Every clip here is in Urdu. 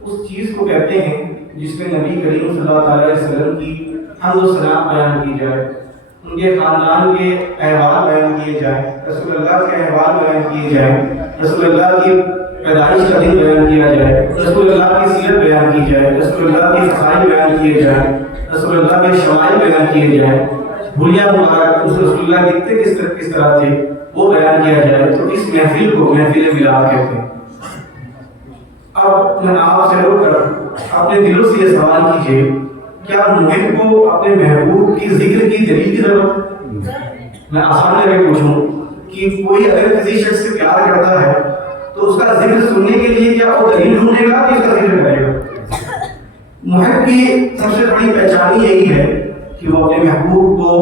اس چیز کو کہتے ہیں جس میں نبی کریم صلی اللہ علیہ وسلم کی حمد و ثنا بیان کی جائے، ان کے خاندان کے احوال بیان کیے جائیں، رسول اللہ کے احوال بیان کیے جائیں، رسول اللہ کی پیدائش کا دن بیان کیا جائے، رسول اللہ کی سیرت بیان کی جائے، رسول اللہ کے فضائل بیان کیے جائیں، رسول اللہ کے شمائل بیان کیے جائیں، بھولیا مبارک اس رسول اللہ دکھتے کس طرح تھے وہ بیان کیا جائے، تو اس محفل کو محفل میلاد کہتے ہیں۔ اب میں آپ سے روک کر اپنے دلوں سے یہ سوال کیجیے، کیا محب کو اپنے محبوب کی ذکر کی دلیل کی ضرورت؟ میں آسان لگے پوچھوں کہ کوئی اگر کسی شخص سے پیار کرتا ہے تو اس کا ذکر سننے کے لیے کیا وہ دلیل ڈھونڈے گا کہ اس کا ذکر کرے گا؟ محب کی سب سے بڑی پہچان یہی ہے کہ وہ اپنے محبوب کو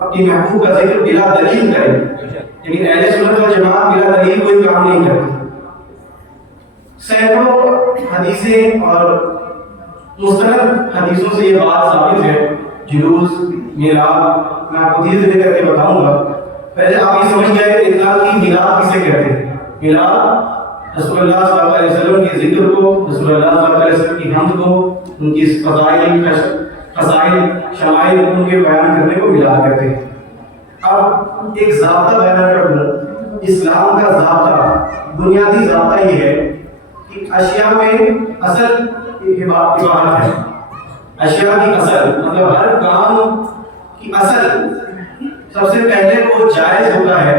اپنی محبوب کا ذکر بلا دلیل کرے، لیکن اہل سنت والجماعت بلا دلیل کوئی کام نہیں کرتی۔ سینکڑوں حدیثیں اور مستند حدیثوں سے یہ بات ثابت ہے، جلوس، میلاد، میں آپ کو دھیرے دھیرے کر کے بتاؤں گا۔ پہلے آپ یہ سمجھ گئے اطلاق کی میلاد کسے کہتے ہیں؟ میلاد رسول اللہ صلی اللہ علیہ وسلم کے ذکر کو، رسول اللہ صلی اللہ علیہ وسلم کی حمد کو، ان کی فضائل، فضائل، شمائل ان کے بیان کرنے کو میلاد کہتے ہیں۔ اب ایک ضابطہ بیان کر دوں، اسلام کا ضابطہ، بنیادی ضابطہ یہ ہے کہ اشیاء میں اصل عبادت ہے، اشیاء کی اصل مطلب ہر کام کی اصل سب سے پہلے وہ جائز ہوتا ہے،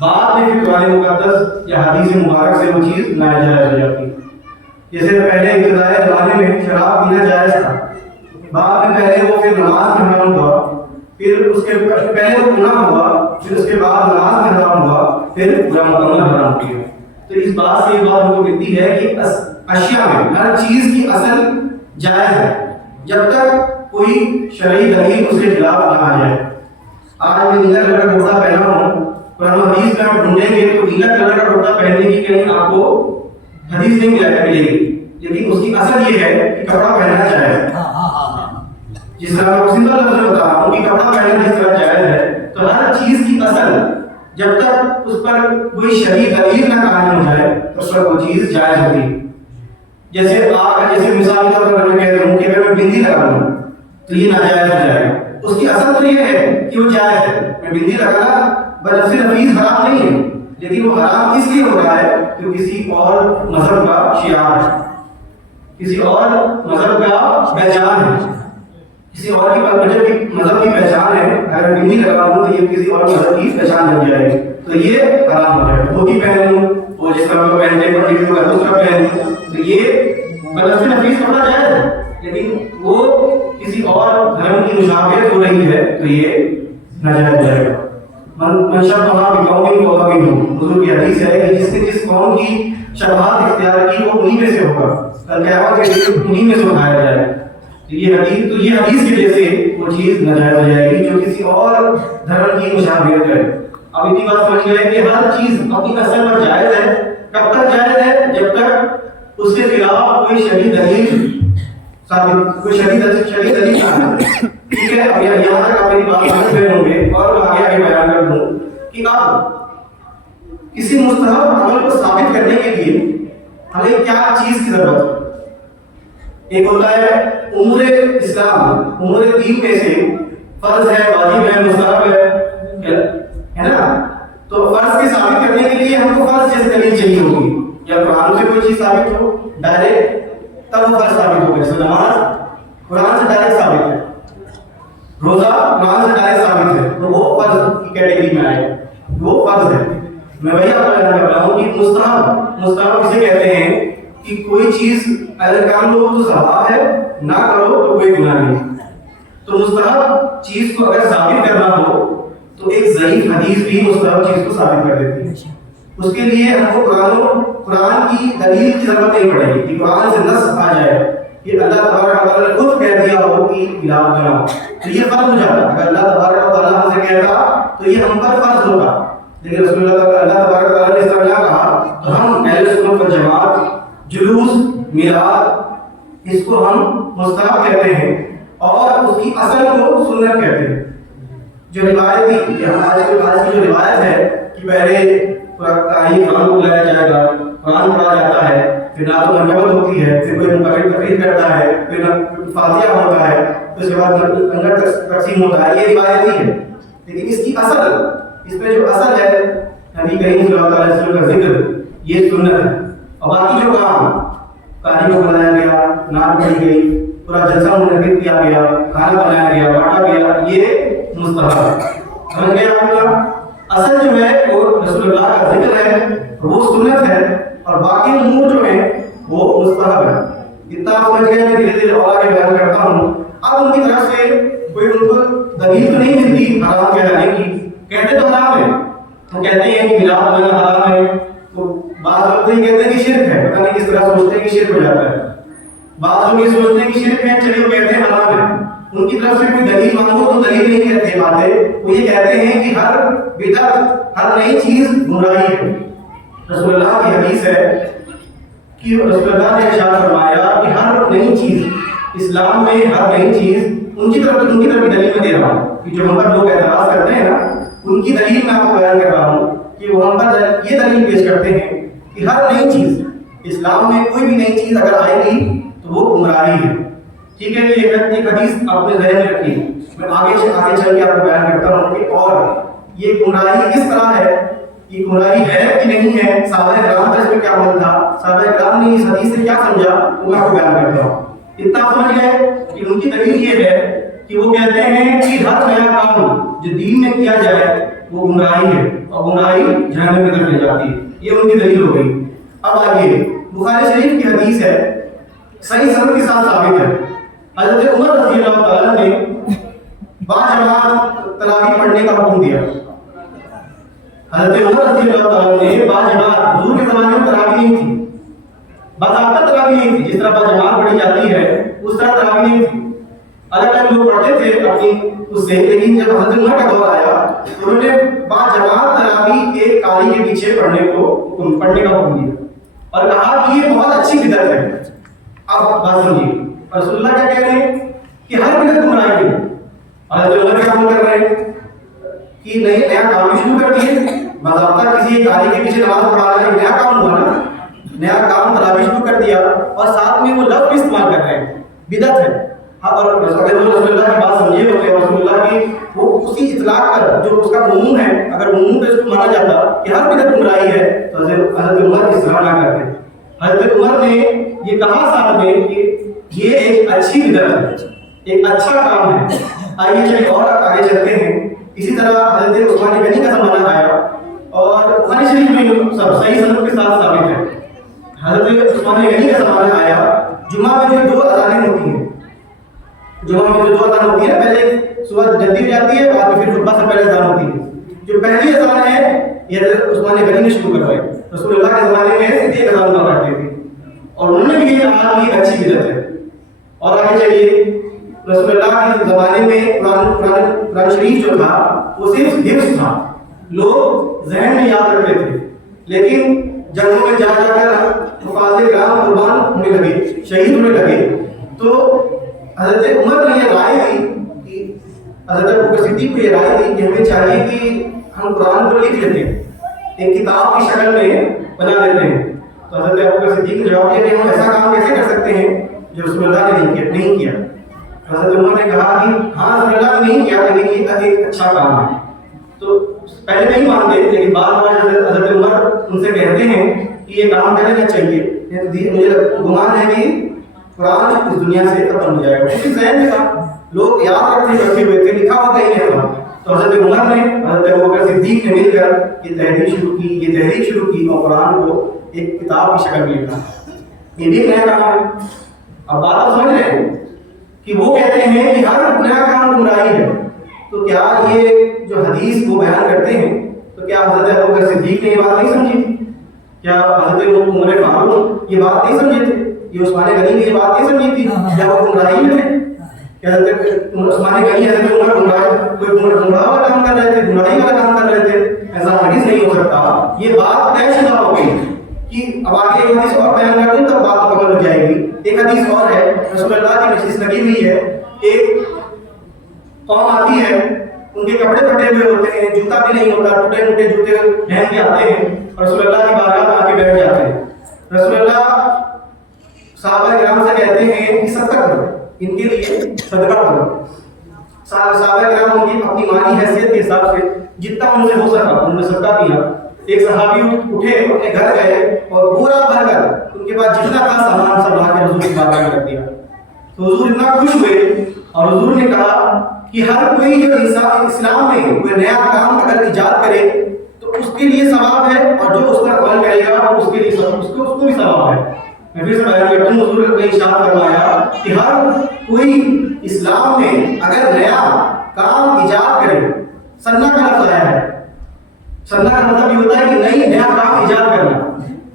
بعد میں پھر قرآن مقدس یا حدیث مبارک سے وہ چیز ناجائز ہو جاتی ہے۔ جیسے پہلے ابتدائی زمانے میں شراب پینا جائز تھا، بعد میں پہلے وہ پھر نماز میں حرام ہوا، پھر اس کے پہلے وہ گناہ ہوا، پھر اس کے بعد نماز میں حرام ہوا، پھر گناہ مکمل حرام ہو گیا۔ تو اس بات سے یہ بات ہم کو ملتی ہے کہ اشیاء میں ہر چیز کی اصل جائز ہے جب تک کوئی شرعی دلیل اس کے خلاف نہ آ جائے۔ آج میں نیلا کلر کا کرتا پہنا ہوں، قرآن حدیث میں آپ ڈھونڈیں گے تو نیلا کلر کا کرتا پہننے کی کہیں آپ کو حدیث نہیں ملے گی، لیکن اس کی اصل یہ ہے کہ کپڑا پہننا جائز ہے۔ جس طرح میں سمپل لفظ میں بتا رہا ہوں کہ کپڑا پہننا جس طرح جائز ہے، تو ہر چیز کی اصل جب تک اس پر کوئی شرعی دلیل نہ قائم ہو جائے تو اس پر وہ چیز جائز ہوتی ہے۔ جیسے مثال کے طور پر میں کہہ رہا ہوں کہ اگر میں بندی لگا لوں تو یہ ناجائز ہو جائے گا، اس کی اصل تو یہ ہے کہ وہ جائز ہے، میں بندی لگانا بنفس نفیس حرام نہیں ہے، لیکن وہ حرام اس لیے ہو رہا ہے کہ کسی اور مذہب کا شعار ہے، کسی اور مذہب کا پہچان ہے، کسی اور کی مذہب کی پہچان ہے۔ اگر بندی لگا لوں تو یہ کسی اور مذہب کی پہچان بن جائے گی، تو یہ حرام ہو جائے گا۔ دھوتی پہن لوں وہ جس طرح کو پہنتے ہیں پنڈت لوگ اس طرح پہن لوں تو یہ بنفس نفیس کپڑا جائز ہے، لیکن وہ کسی اور دھرم کی مشابہت ہو رہی ہے تو یہ ناجائز ہو جائے گا۔ من شبہ بقوم فہو منہم، حضور کی حدیث ہے کہ جس نے جس قوم کی شباہت اختیار کی وہ انہی میں سے ہوگا، کل قیامت کے دن انہی میں سے اٹھایا جائے گا۔ تو یہ حدیث کی وجہ سے وہ چیز ناجائز ہو جائے گی جو کسی اور دھرم کی مشابہت کرے۔ اب اتنی بات سمجھ گئے کہ ہر چیز اپنی اصل پر جائز ہے، کب تک جائز ہے؟ جب تک اس کے خلاف کوئی شرعی دلیل ثابت، کوئی شرعی دلیل ثابت ہے۔ ٹھیک ہے، اب یہاں تک آپ میری بات سمجھ گئے ہوں گے، اور آگے آگے بیان کر دوں کہ آپ کسی مستحب عمل کو ثابت کرنے کے لیے ہمیں کیا چیز کی ضرورت ہے؟ ایک ہوتا ہے امور اسلام، امور دین میں سے فرض ہے، واجب ہے، مستحب ہے نا؟ تو فرض کے ثابت کرنے کے لیے ہم کو فرض جیسے دلیل چاہیے ہوگی، یا قرآن سے کوئی چیز ثابت ہو ڈائریکٹ، تب وہ فرض ثابت ہوگا۔ جیسے نماز قرآن سے ڈائریکٹ ثابت ہے، روزہ قرآن سے ڈائریکٹ ثابت ہے، تو وہ فرض کی کیٹیگری میں آئے گا، وہ فرض ہے۔ میں وہی آپ کو بیان کر رہا ہوں کہ مستحب اسے کہتے ہیں کہ کوئی چیز اگر کام لو تو ثواب ہے، نہ کرو تو کوئی گناہ نہیں۔ تو مستحب چیز کو اگر ثابت کرنا ہو تو ایک ضعیف حدیث بھی مستحب چیز کو ثابت کر دیتی ہے۔ اس کے لیے ہم کو قرآن کی دلیل کی ضرورت نہیں پڑے گی کہ قرآن سے نص آ جائے کہ اللہ تبارک و تعالیٰ نے خود کہہ دیا ہو کہ خلاف کرنا، تو یہ فرض ہو جاتا۔ اگر اللہ تبارک و تعالیٰ ہم سے کہتا تو یہ ہم پر فرض ہوتا، لیکن رسول اللہ تبارک و تعالیٰ نے اس طرح نہ کہا، تو ہم اہل سنت والجماعت جلوس، میلاد، اس کو ہم مستحب کہتے ہیں اور اس کی اصل کو سنت کہتے ہیں۔ جو روایت تھی، آج کی جو روایت ہے کہ پہلے قرآن کو بلایا جائے گا، قرآن پڑھا جاتا ہے، پھر نعت و منقبت ہوتی ہے، پھر کوئی مقرر تقریر کرتا ہے، پھر فاتحہ ہوتا ہے، اس کے بعد لنگر تقسیم ہوتا ہے. یہ روایتی ہے، لیکن اس کی اصل، اس میں جو اصل ہے نبی کریم صلی اللہ علیہ وسلم کا ذکر، یہ سنت ہے. اور باقی جو کام، قاری کو بلایا گیا، نعت پڑھی گئی، پورا جلسہ منعقد کیا گیا، کھانا بنایا گیا، بانٹا گیا، یہ مستحب ہے. سمجھ گئے آپ لوگ؟ اصل جو ہے وہ رسول اللہ کا ذکر ہے، وہ سنت ہے، اور باقی امور جو ہیں وہ مستحب ہے. اتنا سمجھ گئے. میں دھیرے دھیرے اور آگے بیان کرتا ہوں. اب ان کی طرف سے کوئی ان کو دلیل تو نہیں ملتی حرام کہلانے کی. کہتے تو حرام ہے، وہ کہتے ہیں کہ میلاد منانا حرام ہے، تو بعض لوگ یہ کہتے ہیں کہ شرک ہے. پتہ نہیں کس طرح سوچتے ہیں کہ شرک ہو جاتا ہے. بعض لوگ یہ سوچتے ہیں کہ شرک ہے، چلیے وہ کہتے ہیں حرام ہے. ان کی طرف سے کوئی دلیل مانگو تو دلیل نہیں کہتے باتیں. وہ یہ کہتے ہیں کہ ہر بدعت، ہر نئی چیز گمراہی ہے. رسول اللہ کی حدیث ہے کہ رسول اللہ نے ارشاد فرمایا کہ ہر نئی چیز اسلام میں، ہر نئی چیز ان کی طرف دلیل میں دے رہا ہوں کہ جو ہم پر لوگ اعتراض کرتے ہیں نا، ان کی دلیل میں آپ کو بیان کر رہا ہوں کہ وہ ہم پر یہ دلیل پیش کرتے ہیں کہ ہر نئی چیز اسلام میں، کوئی بھی نئی چیز اگر آئے گی تو وہ گمراہی ہے. ٹھیک ہے. ایک حدیث آپ نے ذہن میں رکھی. میں آگے چل کے آپ کو بیان کرتا ہوں کہ اور یہ گمراہی کس طرح ہے، یہ گمراہی ہے کہ نہیں ہے. صحابہ کرام کا اس میں کیا عمل تھا، صحابہ کرام نے اس حدیث سے کیا سمجھا، وہ میں آپ کو بیان کرتا ہوں. اتنا سمجھ گئے کہ ان کی دلیل یہ ہے کہ وہ کہتے ہیں کہ ہر نیا کام جو دین میں کیا جائے وہ گمراہی ہے، اور گمراہی جہنم کی طرف لے جاتی ہے. یہ ان کی دلیل ہو گئی. اب آئیے، بخاری شریف کی حدیث ہے، صحیح سند کے ساتھ ثابت ہے. حضرت عمر رضی اللہ تعالیٰ نے باجماعت تراویح پڑھنے کا حکم دیا. حضرت عمر رضی اللہ تعالیٰ نے باجماعت، حضور کے زمانے میں تراویح نہیں تھی، باضابطہ تراویح نہیں تھی، جس طرح باجماعت پڑھی جاتی ہے اس طرح تراویح نہیں تھی. الگ الگ لوگ پڑھتے تھے اپنی اس سے. لیکن جب حضرت عمر کا دور آیا تو انہوں نے باجماعت تراویح ایک قاری کے پیچھے پڑھنے کا حکم دیا اور کہا کہ یہ بہت اچھی بدعت ہے. اب بات سمجھیے، رسول اللہ کیا کہہ رہے ہیں کہ ہر بدعت گمراہی ہے. حضرت عمر کیا عمل کر رہے ہیں کہ نیا کام شروع کر دیے. باضابطہ کسی قاری کے پیچھے نماز پڑھا رہے ہیں، نیا کام ہوا نا، نیا کام تراویح شروع کر دیا، اور ساتھ میں وہ لفظ استعمال کر رہے ہیں، بدعت ہے. ہاں، اور رسول اللہ کی بات سمجھیے ہوتے ہیں. رسول اللہ کی وہ اسی اطلاق پر جو اس کا عموم ہے، اگر عموم پہ اس کو مانا جاتا کہ ہر بدعت گمراہی ہے تو حضرت عمر اس طرح نہ کرتے. حضرت عمر نے یہ کہا ساتھ میں کہ یہ ایک اچھی بدعت ہے، ایک اچھا کام ہے. آئیے چلیے اور آگے چلتے ہیں. اسی طرح حضرت عثمان غنی کا زمانہ آیا اور بخاری شریف میں سب صحیح سند کے ساتھ ثابت ہے. حضرت عثمان غنی کا زمانہ آیا. جمعہ میں جو 2 اذانیں ہوتی ہیں، جمعہ میں جو 2 اذان ہوتی ہے، پہلے صبح جلدی ہو جاتی ہے، بعد میں پھر خطبہ سے پہلے اذان ہوتی ہے. جو پہلی اذان ہے یہ حضرت عثمان غنی نے شروع کروائی. رسول اللہ کے زمانے میں ایک اذان ہوا کرتی تھی اور انہوں نے بھی یہ کہا کہ یہ اچھی بدعت ہے. اور آگے چلیے، رسول اللہ کے زمانے میں قرآن شریف جو تھا وہ صرف حفظ تھا، لوگ ذہن میں یاد رکھتے تھے. لیکن جنگوں میں جا کر حفاظ کرام قربان ہونے لگے، شہید ہونے لگے، تو حضرت عمر نے یہ رائے دی کہ حضرت ابوبکر صدیق کو یہ رائے دی کہ ہمیں چاہیے کہ ہم قرآن کو لکھ لیتے ہیں، ایک کتاب کی شکل میں بنا لیتے ہیں. تو حضرت ابوبکر صدیق نے جواب دیا کہ ہم ایسا کام کیسے کر سکتے ہیں جو رسول اللہ نے نہیں کیا. حضرت عمر نے کہا کہ ہاں رسول اللہ نے نہیں کیا، لیکن یہ ایک اچھا کام ہے. تو پہلے نہیں مانتے، لیکن بعد میں حضرت عمر ان سے کہتے ہیں کہ یہ کام کر لینا چاہیے. مجھے گمان ہے کہ قرآن اس دنیا سے ختم ہو جائے گا. اسی ذہن میں تھا، لوگ یاد رکھتے بیٹھے ہوئے تھے، لکھا ہوا کہیں نہیں تھا. تو حضرت عمر نے حضرت ابوبکر صدیق نے مل کر یہ تحریک شروع کی اور قرآن کو ایک کتاب کی شکل میں لکھا. یہ بھی نیا کام ہے. اب بات سمجھ رہے ہیں کہ وہ کہتے ہیں کہ ہر نیا کام گمراہی ہے. تو کیا یہ جو حدیث وہ بیان کرتے ہیں، تو کیا حضرت ابوبکر صدیق نے یہ بات نہیں سمجھی تھی؟ کیا حضرت عمر فاروق یہ بات نہیں سمجھے تھے؟ یہ عثمان غنی نے یہ بات نہیں سمجھی تھی؟ کیا وہ گمراہی میں تھے؟ کیا حضرت عثمان غنی حضرت عمر گمراہ والا کام کر رہے تھے، گمراہی والا کام کر رہے تھے؟ ایسا ہرگز نہیں ہو سکتا. یہ بات طے شدہ ہو گئی کہ اب آگے ایک حدیث اور بیان کر دوں تب بات مکمل ہو جائے گی. ایک حدیث اور ہے، رسول اللہ کی مجلس لگی ہوئی ہے، ایک قوم آتی ہے، ان کے کپڑے پھٹے ہوئے ہوتے ہیں، جوتا بھی نہیں ہوتا، ٹوٹے موٹے جوتے پہن کے آتے ہیں اور رسول اللہ کی بارگاہ میں آ کے بیٹھ جاتے ہیں. رسول اللہ صحابہ کرام سے کہتے ہیں کہ صدقہ کرو، ان کے لیے صدقہ کرو۔ صحابہ کرام ان کی اپنی مالی حیثیت کے حساب سے جتنا ان سے ہو سکا انہوں نے صدقہ کیا۔ ایک صحابی اٹھے، اپنے گھر گئے اور پورا بھر کر ان کے پاس جتنا تھا سامان سب لا کے حضور کی بارگاہ میں رکھ دیا۔ تو حضور اتنا خوش ہوئے اور حضور نے کہا کہ ہر کوئی جو انسان اسلام میں کوئی نیا کام اگر ایجاد کرے تو اس کے لیے ثواب ہے، اور جو اس پر عمل کرے گا اس کے لیے اس کو بھی ثواب ہے۔ میں پھر سے بیان کرتا ہوں، حضور نے ارشاد فرمایا کہ ہر کوئی اسلام میں اگر نیا کام ایجاد کرے، سنہ کا لفظ آیا ہے، سنہ کا مطلب یہ ہوتا ہے کہ نیا کام ایجاد کرنا۔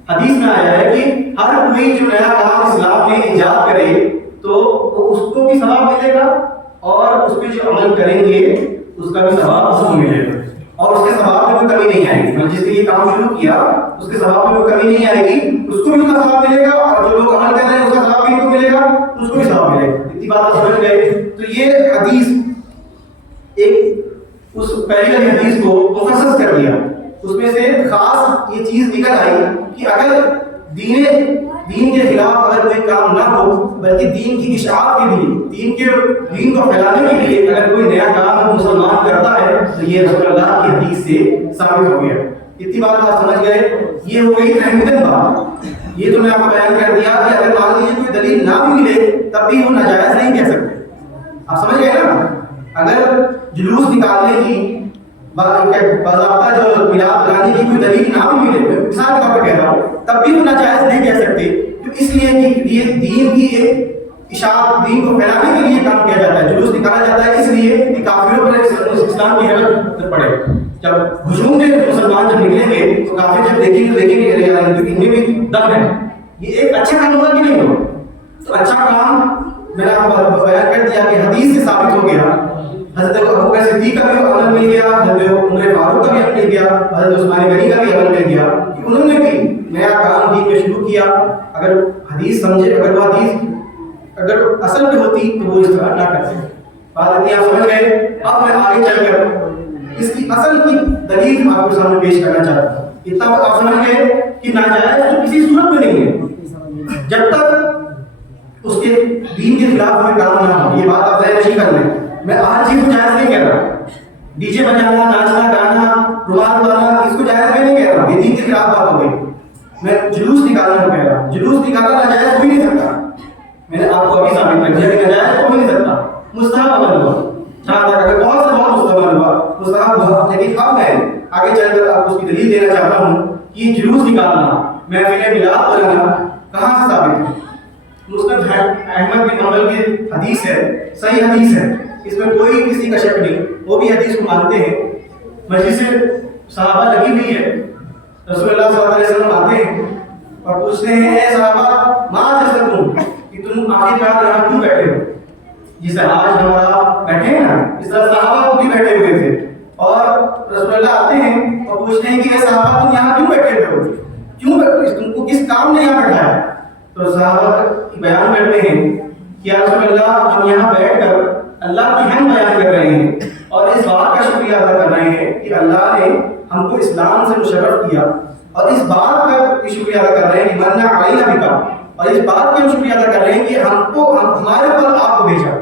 حدیث میں آیا ہے کہ ہر کوئی جو نیا کام اسلام میں ایجاد کرے تو اس کو بھی ثواب ملے گا، اور اس پہ جو عمل کریں گے اس کا بھی ثواب اس کو ملے گا، اور اس کے ثواب میں کوئی کمی نہیں آئے گی۔ جس نے یہ کام شروع کیا اس کے ثواب میں کوئی کمی نہیں آئے گی، اس کو بھی اس کا ثواب ملے گا، اور جو لوگ عمل کر رہے ہیں اس کا ثواب بھی ان کو ملے گا، اس کو بھی ثواب ملے گا۔ اتنی بات آپ سمجھ گئے؟ تو یہ حدیث ایک اس پہلی حدیث کو مخصص کر دیا، اس میں سے خاص یہ چیز نکل آئی کہ اگر دین کے خلاف اگر کوئی کام نہ ہو بلکہ دین کی اشاعت کے لیے، دین کو پھیلانے کے لیے اگر کوئی نیا کام مسلمان کرتا ہے تو یہ رسول اللہ کی حدیث سے ثابت ہو گیا۔ اتنی بات آپ سمجھ گئے؟ یہ ہو گئی تحمیدن بات۔ یہ تو میں آپ کو بیان کر دیا کہ اگر مان لیجیے کوئی دلیل نہ بھی ملے تب بھی وہ ناجائز نہیں کہہ سکتے۔ آپ سمجھ گئے نا؟ اگر جلوس نکالنے کی باضابطہ جو میلاد لانے کی کوئی دلیل نہ بھی ملے، مثال کے طور پہ کہہ رہا ہوں، تب بھی وہ ناجائز نہیں کہہ سکتے، تو اس لیے کہ یہ دین کی ایک اشاعت، دین کو پھیلانے کے لیے کام کیا جاتا ہے، جلوس نکالا جاتا ہے، اس لیے کہ کافروں پر اسلام کی حیبت پڑے۔ جب ہجوم میں مسلمان جب نکلیں گے تو کافر جب دیکھیں گے ان میں بھی دم ہے، یہ ایک اچھا کام ہوگا کہ نہیں ہوگا؟ تو اچھا کام میں نے آپ کو بیان کر دیا کہ حدیث سے ثابت ہو گیا۔ حضرت ابوبکر صدیق کا بھی عمل مل گیا، حضرت عمر فاروق کا بھی عمل مل گیا، حضرت عثمان غنی کا بھی عمل مل گیا کہ انہوں نے بھی نیا کام دین میں شروع کیا۔ اگر حدیث سمجھے، اگر وہ حدیث اگر اصل پہ ہوتی تو وہ اس طرح نہ کرتے۔ بات اتنی آپ سمجھ گئے؟ اب میں آگے چل کر اس کی اصل کی دلیل آپ کے سامنے پیش کرنا چاہتا ہوں۔ اتنا آپ سمجھ گئے کہ ناجائز تو کسی صورت میں نہیں ہے جب تک اس کے دین کے خلاف کوئی کام نہ ہو۔ یہ بات آپ ذہن نشین کر لیں۔ میں ہر چیز کو جائز نہیں کہہ رہا، ڈی جے بجانا، ناچنا، گانا، رومال اڑانا، اس کو جائز میں نہیں کہہ رہا، یہ دین کے خلاف بات ہو گئی۔ میں جلوس نکالنا کہہ رہا ہوں، جلوس نکالنا ناجائز ہو ہی نہیں سکتا۔ میں نے آپ کو ابھی ثابت کر دیا کہ ناجائز ہو ہی نہیں سکتا، مستحب عمل ہوا، جہاں تک اگر بہت سے بہت مستحب عمل ہوا، مستحب ہوا۔ لیکن اب میں آگے چل کر آپ کو اس کی دلیل دینا چاہتا ہوں کہ یہ جلوس نکالنا، محفل میلاد بنانا کہاں سے ثابت ہے؟ مسند احمد بن حنبل کی حدیث ہے، صحیح حدیث ہے، اس میں کوئی کسی کا شک نہیں، وہ بھی حدیث کو مانتے ہیں۔ مجلس صحابہ لگی ہوئی ہے، رسول اللہ صلی اللہ علیہ وسلم آتے ہیں اور پوچھتے ہیں، اے صحابہ ما جلستم، کہ تم آخرکار یہاں کیوں بیٹھے ہو؟ جس طرح آج ہمارا بیٹھے ہیں نا، اس طرح صحابہ بھی بیٹھے ہوئے تھے، اور رسول اللہ آتے ہیں اور پوچھتے ہیں کہ اے صحابہ تم یہاں کیوں بیٹھے ہوئے ہو؟ کیوں تم کو کس کام نے یہاں بٹھایا؟ تو صحابہ بیان کرتے ہیں کہ یا رسول اللہ ہم یہاں بیٹھ کر اللہ کی حمد بیان کر رہے ہیں اور اس بات کا شکریہ ادا کر رہے ہیں کہ اللہ نے ہم کو اسلام سے مشرف کیا، اور اس بات کا بھی شکریہ ادا کر رہے ہیں کہ من علینا بکا، اور اس بات کا بھی شکریہ ادا کر رہے ہیں کہ ہمارے پر آپ کو بھیجا۔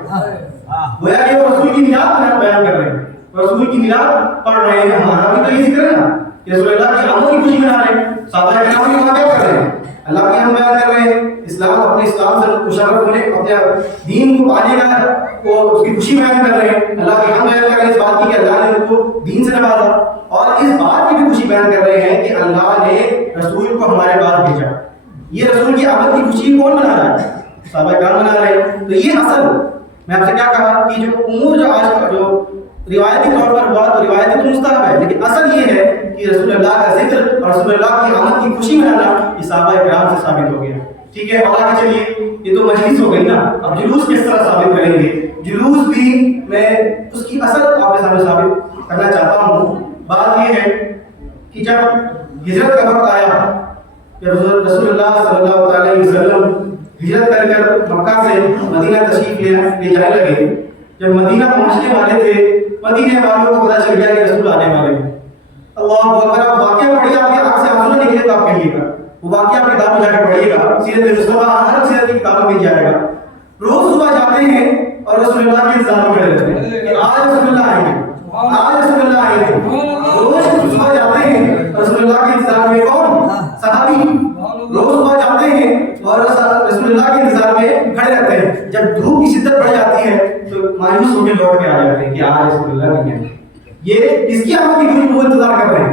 گویا کہ وہ رسول کی میلاد بیان کر رہے ہیں، رسول کی میلاد پڑھ رہے ہیں، ہمارا بھی تو یہ ذکر ہے نا کہ رسول اللہ کی آمد کی خوشی منا رہے ہیں، صحابہ کرام بھی وہاں کیا کر رہے ہیں؟ اللہ کی حمد بیان کر رہے ہیں، اپنے اسلام سے مشرف ہونے، اپنے دین کو پانے کا وہ اس کی خوشی بیان کر رہے ہیں، اللہ کی حمد بیان کر رہے ہیں اس بات کی کہ اللہ نے ان کو دین سے نوازا، اور اس بات کی بھی خوشی بیان کر رہے ہیں کہ اللہ نے رسول کو ہمارے پاس بھیجا۔ یہ رسول کی آمد کی خوشی کون منا رہا ہے؟ صحابہ کرام منا رہے ہیں۔ تو یہ اصل میں آپ سے کیا کہا کہ جو امور جو آج کا جو روایتی طور پر ہوا تو روایتی تو مستحب ہے، لیکن اصل یہ ہے کہ رسول اللہ کا ذکر اور رسول اللہ کی آمد کی خوشی منانا یہ صحابہ کرام سے ثابت ہو گیا۔ ٹھیک ہے، اور آگے چلیے، یہ تو مجلس ہو گئی نا، اب جلوس کس طرح ثابت کریں گے؟ جلوس بھی میں اس کی اصل آپ کے سامنے ثابت کرنا چاہتا ہوں۔ بات یہ ہے کہ جب ہجرت کا وقت آیا، جب رسول اللہ صلی اللہ علیہ وسلم ہجرت کر مکہ سے مدینہ تشریف لے جانے لگے، جب مدینہ پہنچنے والے تھے، مدینے والوں کو پتہ چل گیا کہ رسول آنے والے ہیں۔ اللہ اکبر! آپ واقعہ پڑھیے، آپ کی آنکھ سے آنسو نکلے تو آپ کہیے گا وہ واقعہ آپ کتاب میں جا کے پڑھیے گا، سیرت مصطفیٰ ہر سیرت کی کتابوں میں جائے گا. روز صبح جاتے ہیں اور رسول اللہ کے انتظار میں کھڑے رہتے ہیں کہ آج رسول اللہ آئیں گے، آج رسول اللہ آئیں گے. روز صبح جاتے ہیں رسول اللہ کے انتظار میں. کون؟ صحابی. روز صبح جاتے ہیں اور رسول اللہ کے انتظار میں کھڑے رہتے ہیں. جب دھوپ کی شدت بڑھ جاتی ہے تو مایوس ہو کے لوٹ کے آ جاتے ہیں کہ آج رسول اللہ نہیں ہے. یہ اس کی آمد کی وہ انتظار کر رہے ہیں،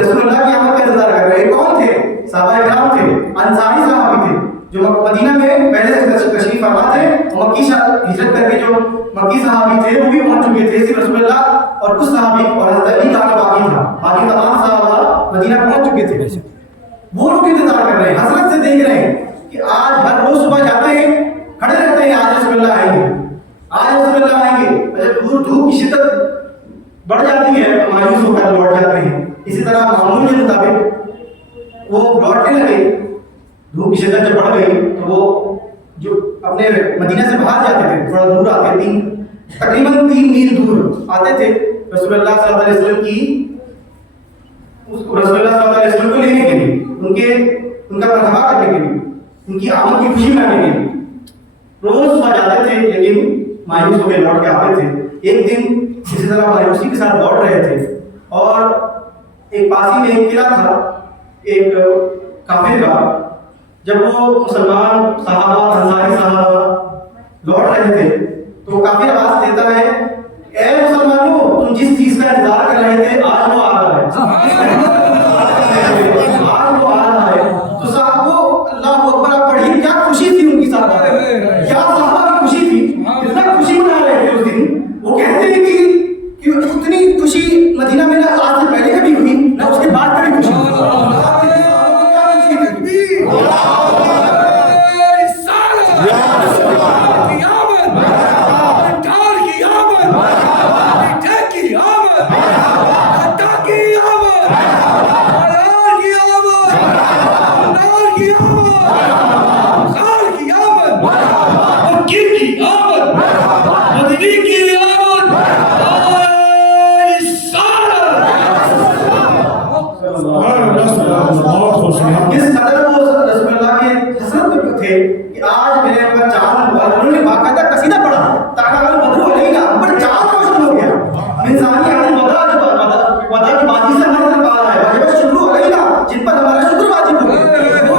رسول اللہ کی آمد کا انتظار کر رہے ہیں. کون تھے؟ صحابہ کرام تھے، انصاری صحابی تھے جو مدینہ میں پہلے سے تشریف فرما تھے. مکی ہجرت کر کے جو مکی صحابی تھے وہ بھی پہنچ چکے تھے. صرف رسول اللہ اور کچھ صحابی اور حضرت علی کا آنا باقی تھا، باقی تمام صحابہ مدینہ پہنچ چکے تھے. وہ لوگ انتظار کر رہے ہیں، حسرت سے دیکھ رہے ہیں کہ آج ہر روز صبح جاتے ہیں، کھڑے رہتے ہیں، آج رسول اللہ آئیں گے، آج رسول اللہ آئیں گے. جب دھوپ کی شدت بڑھ جاتی ہے تو مایوس ہو کر لوٹ جاتے ہیں. اسی طرح معمول کے مطابق وہ لوٹنے لگے. دھوپ کی شدت جب بڑھ گئی تو وہ جو اپنے مدینہ سے باہر جاتے تھے، تھوڑا دور آتے، تقریباً 3 میل دور آتے تھے رسول اللہ صلی اللہ علیہ وسلم کی رسول اللہ صلی اللہ علیہ وسلم کو لینے کے لیے، ان کا مرحبا کرنے کے لیے، ان کی آمد کی خوشی منانے کے لیے. روز صبح جاتے تھے لیکن مایوس ہو کے لوٹ کے آتے تھے. ایک دن اسی طرح مایوسی کے ساتھ لوٹ رہے تھے اور ایک پاسی میں ایک قلعہ تھا ایک کافر کا. جب وہ مسلمان صحابہ انصاری صحابہ لوٹ رہے تھے تو کافر آواز دیتا ہے، اے مسلمانوں، تم جس چیز کا انتظار کر رہے تھے آج وہ آ رہا ہے، آج وہ آ رہا ہے. تو صحابہ اللہ اکبر آپ پڑھیے، کیا خوشی تھی ان کی صحابہ، کیا صحابہ کی خوشی تھی، اتنا خوشی منا رہے تھے اس دن. وہ کہتے ہیں کہ اتنی خوشی مدینہ میں نہ آج سے پہلے کبھی ہوئی نہ اس کے بعد کبھی خوشی. اس قدر وہ رسول اللہ کے حسرت میں تھے کہ آج میرے اوپر چاند ہوا. انہوں نے باقاعدہ قصیدہ پڑھا، تاکہ بدر علینا پر چاند روشن ہو گیا. انسانی عالم ودا کی بازی سے ہماری طرف آ رہا ہے، وجب شکر علینا، جن پر ہمارا شکر واجب ہو گیا. وہ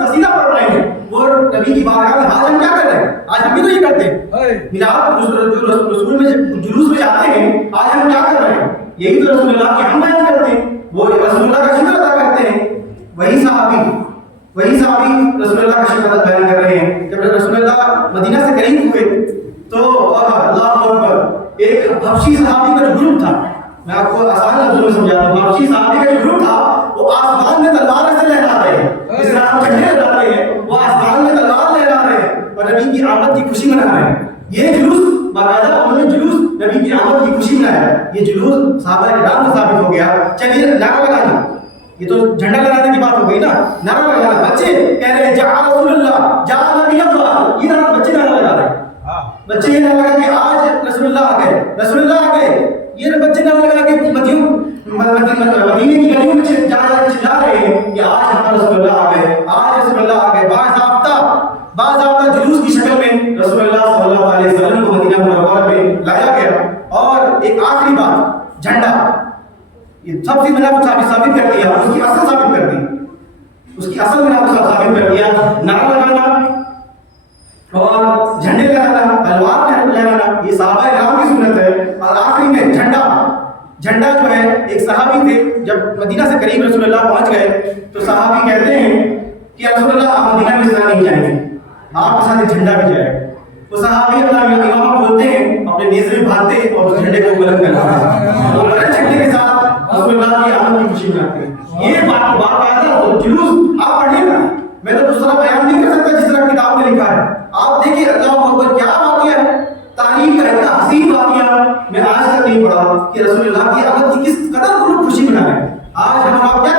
قصیدہ پڑھ رہے ہیں، وہ نبی کی بارگاہ میں آج ہم کیا کر رہے ہیں؟ آج ہم بھی تو یہ کرتے ہیں. میلاد جو رسول میں جلوس میں جاتے ہیں، آج ہم کیا کر رہے ہیں؟ یہی تو رسول اللہ کی ہم بیان کرتے ہیں، وہ رسول اللہ کا شکر ادا کرتے ہیں. وہی صحابی رسول اللہ کا شکر بیان کر رہے ہیں. جب رسول اللہ مدینہ سے قریب ہوئے تو اللہ اکبر، ایک حبشی صحابی کا جو گروپ تھا، میں آپ کو آسان لفظوں میں سمجھاتا ہوں. حبشی صحابی کا جو گروپ تھا وہ آسمان میں تلوار سے لہرا رہے ہیں، جس طرح ہم جھنڈے لہراتے ہیں، وہ آسمان میں تلوار لہرا رہے ہیں اور نبی کی آمد کی خوشی منا رہے ہیں. یہ جلوس باقاعدہ انہوں نے جلوس نبی کی آمد کی خوشی منایا. یہ جلوس صحابہ کرام کو ثابت ہو گیا. چلیے نعرہ لگانا، یہ تو جھنڈا لگانے کی بات ہو گئی نا. نعرہ لگانا، بچے کہہ رہے ہیں جا رسول اللہ، جا نبی اللہ، یہ نعرہ بچے نعرہ لگا رہے ہیں. بچے یہ نعرہ لگا کہ آج رسول اللہ آ گئے، رسول اللہ آ گئے. یہ بچے نعرہ لگا کہ مدینے کی گلیوں میں چلا رہے ہیں کہ آج ہمارا رسول اللہ آ گئے، آج رسول اللہ آ گئے. باضابطہ جلوس کی شکل میں رسول اللہ صلی اللہ علیہ وسلم کو مدینہ منورہ میں لایا گیا. اور ایک آخری بات، جھنڈا، یہ سب سے بنا ثابت کر دیا، اس کی اصل ثابت کر دی، اس کی اصل بنا ثابت کر دیا. نعرہ لگانا اور جھنڈے لگانا، تلوار لگانا، یہ صحابہ کرام کی سنت ہے. اور آخری میں جھنڈا جو ہے، ایک صحابی تھے جب مدینہ سے قریب رسول اللہ پہنچ گئے تو صحابی کہتے ہیں کہ رسول اللہ آپ مدینہ میں سے نہیں جائیں گے، آپ کے ساتھ ایک جھنڈا بھی جائے. وہ صحابی اپنا امامہ کھولتے ہیں، اپنے نیزے میں باندھتے ہیں